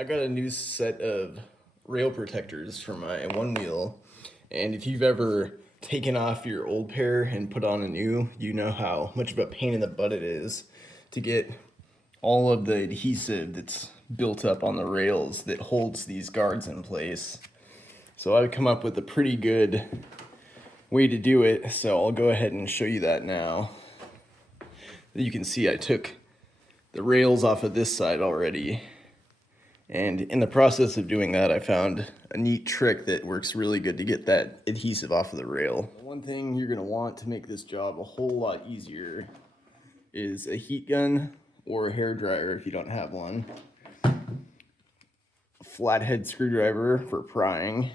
I got a new set of rail protectors for my OneWheel, and if you've ever taken off your old pair and put on a new, you know how much of a pain in the butt it is to get all of the adhesive that's built up on the rails that holds these guards in place. So I've come up with a pretty good way to do it, so I'll go ahead and show you that now. You can see I took the rails off of this side already, and in the process of doing that I found a neat trick that works really good to get that adhesive off of the rail. One thing you're going to want to make this job a whole lot easier is a heat gun or a hair dryer if you don't have one, a flathead screwdriver for prying,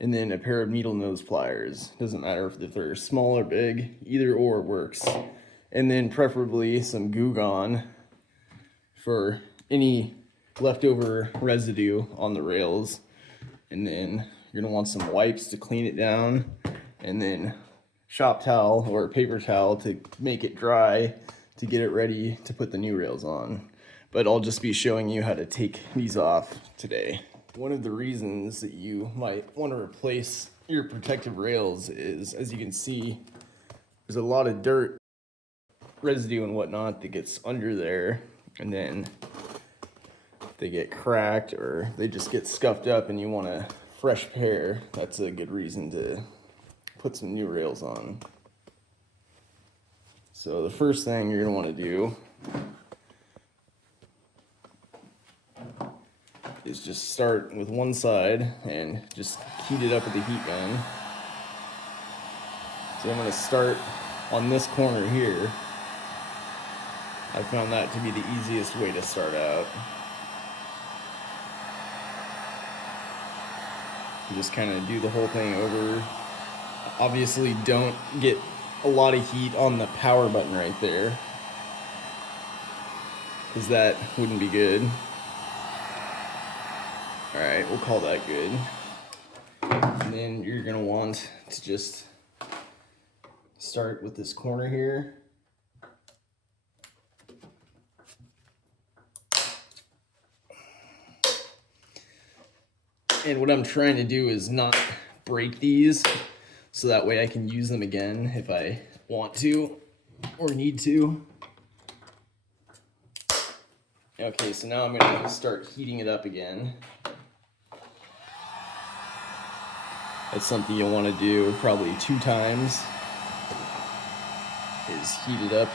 and then a pair of needle nose pliers. Doesn't matter if they're small or big, either or works. And then preferably some Goo Gone for any leftover residue on the rails. And then you're gonna want some wipes to clean it down, and then shop towel or paper towel to make it dry to get it ready to put the new rails on. But I'll just be showing you how to take these off today. One of the reasons that you might want to replace your protective rails is, as you can see, there's a lot of dirt, residue and whatnot that gets under there, and then they get cracked or they just get scuffed up and you want a fresh pair. That's a good reason to put some new rails on. So the first thing you're going to want to do is just start with one side and just heat it up with the heat gun. So I'm going to start on this corner here. I found that to be the easiest way to start out. You just kind of do the whole thing over. Obviously don't get a lot of heat on the power button right there, because that wouldn't be good. Alright, we'll call that good. And then you're going to want to just start with this corner here. And what I'm trying to do is not break these, so that way I can use them again if I want to or need to. Okay, so now I'm going to start heating it up again. That's something you'll want to do probably 2 times, is heat it up,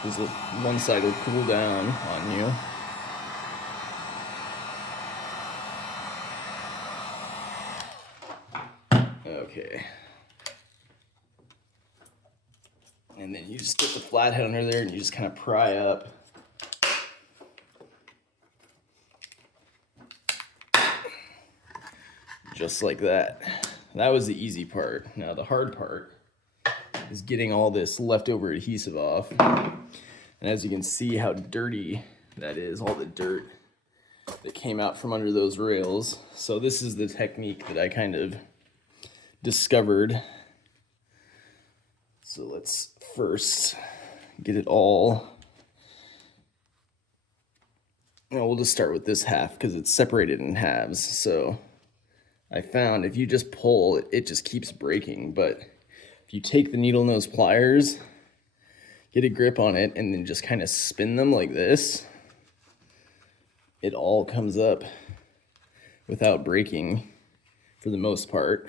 because one side will cool down on you. Okay. And then you just get the flathead under there and you just kind of pry up. Just like that. That was the easy part. Now the hard part is getting all this leftover adhesive off. And as you can see how dirty that is, all the dirt that came out from under those rails. So this is the technique that I kind of discovered. So let's first get it all. Now we'll just start with this half because it's separated in halves. So I found if you just pull, it just keeps breaking. But if you take the needle nose pliers, get a grip on it, and then just kind of spin them like this, it all comes up without breaking for the most part.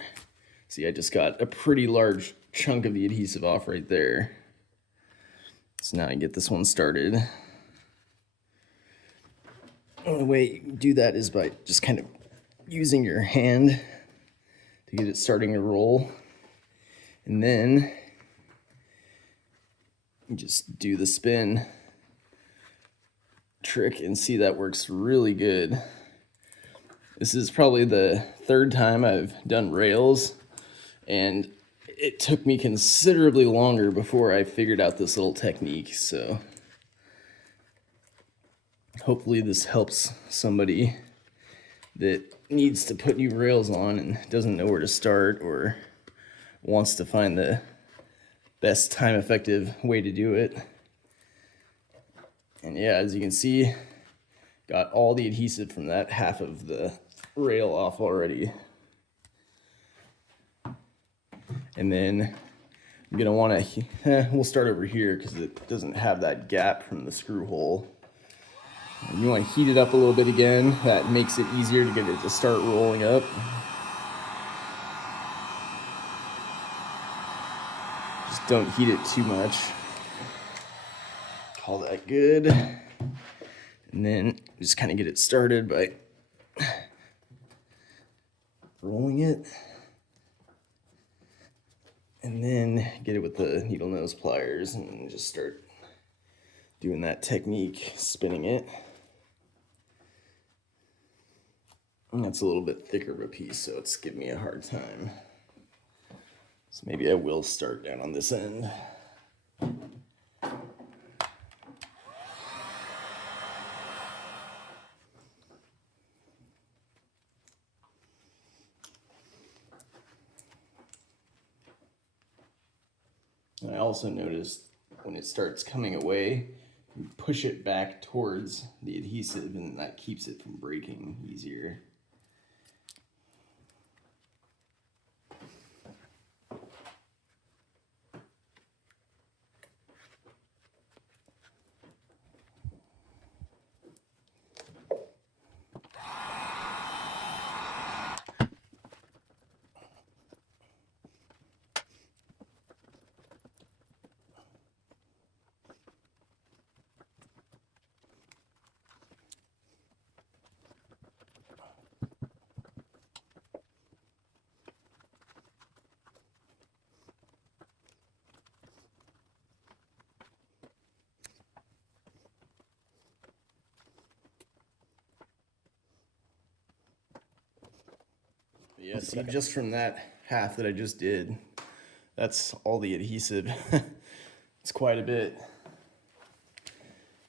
See, I just got a pretty large chunk of the adhesive off right there. So now I get this one started. And the way you do that is by just kind of using your hand to get it starting to roll. And then you just do the spin trick and see that works really good. This is probably the 3rd time I've done rails, and it took me considerably longer before I figured out this little technique. So hopefully this helps somebody that needs to put new rails on and doesn't know where to start, or wants to find the best time effective way to do it. And yeah, as you can see, got all the adhesive from that half of the rail off already. And then I'm gonna want to, we'll start over here because it doesn't have that gap from the screw hole. And you want to heat it up a little bit again. That makes it easier to get it to start rolling up. Just don't heat it too much. Call that good. And then just kind of get it started by rolling it. And then get it with the needle nose pliers and just start doing that technique, spinning it. And that's a little bit thicker of a piece, so it's giving me a hard time. So maybe I will start down on this end. I also noticed when it starts coming away, you push it back towards the adhesive and that keeps it from breaking easier. Yeah, see, just from that half that I just did, that's all the adhesive. It's quite a bit.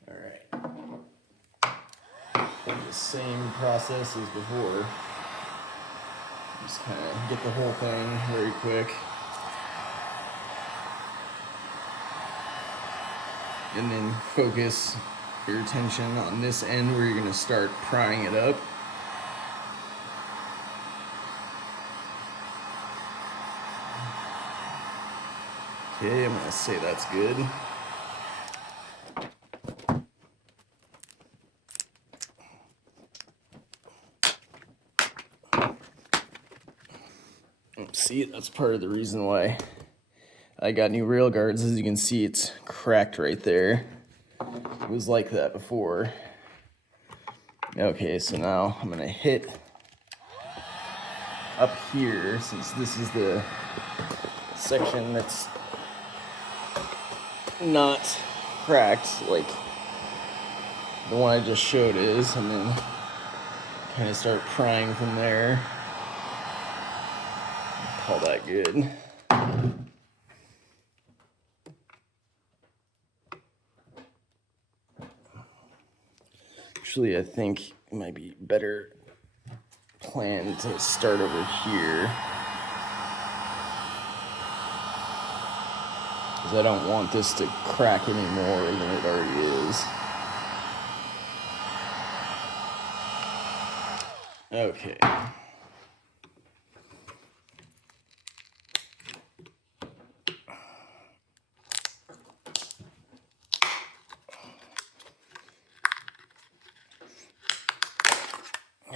All right. The same process as before. Just kind of get the whole thing very quick. And then focus your attention on this end where you're going to start prying it up. Okay, I'm going to say that's good. See, that's part of the reason why I got new rail guards. As you can see, it's cracked right there. It was like that before. Okay, so now I'm going to hit up here, since this is the section that's not cracked like the one I just showed is, and then kind of start prying from there. Call that good. Actually, I think it might be better plan to start over here, because I don't want this to crack any more than it already is. Okay.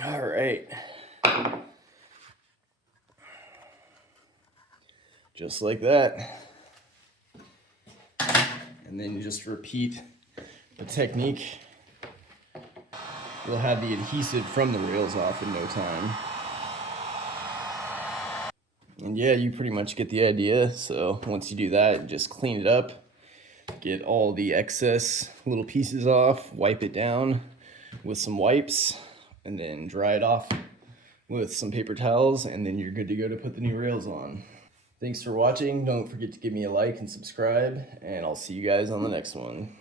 All right. Just like that. And then you just repeat the technique. You'll have the adhesive from the rails off in no time. And yeah, you pretty much get the idea. So once you do that, just clean it up, get all the excess little pieces off, wipe it down with some wipes, and then dry it off with some paper towels, and then you're good to go to put the new rails on. Thanks for watching. Don't forget to give me a like and subscribe, and I'll see you guys on the next one.